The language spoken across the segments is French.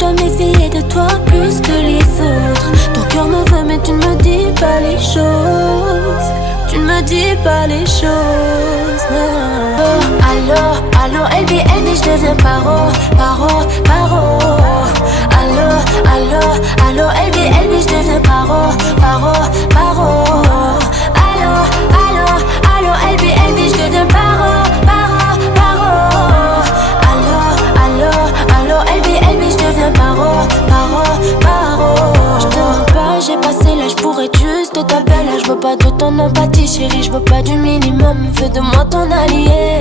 dois méfier de toi plus que les autres? Ton cœur me veut mais tu ne me dis pas les choses. Tu ne me dis pas les choses. Oh, allô, LB, je deviens paro. Allô, LB, je deviens paro. Allô, LB, je deviens paro. Allô, LB, je deviens paro. Je te demande pas, j'ai passé l'âge pour être juste ta belle. Je veux pas de ton empathie, chérie, je veux pas du minimum. Fais de moi ton allié.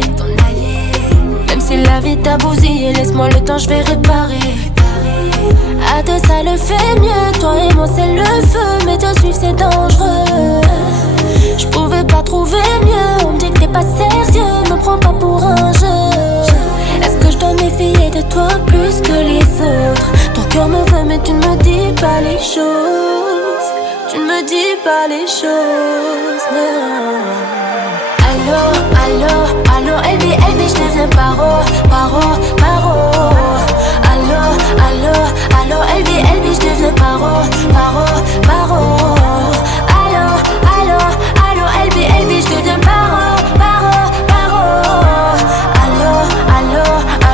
Même si la vie t'a bousillé, laisse-moi le temps, je vais réparer. À deux ça le fait mieux, toi et moi c'est le feu. Mais te suivre c'est dangereux. Je pouvais pas trouver mieux, on me dit que t'es pas sérieux. Me prends pas pour un jeu. Est-ce que je dois méfier de toi plus que les autres? Ton cœur me veut mais tu ne me dis pas les choses. Tu ne me dis pas les choses. Allô, LB, je deviens paro. Allô, LB, je deviens paro. Allô, LB, je deviens paro. Allô, LB, je deviens paro.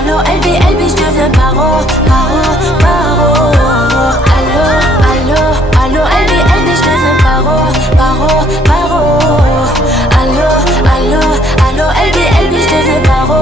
Allô, LB, je deviens paro. Allô, LB, je deviens paro.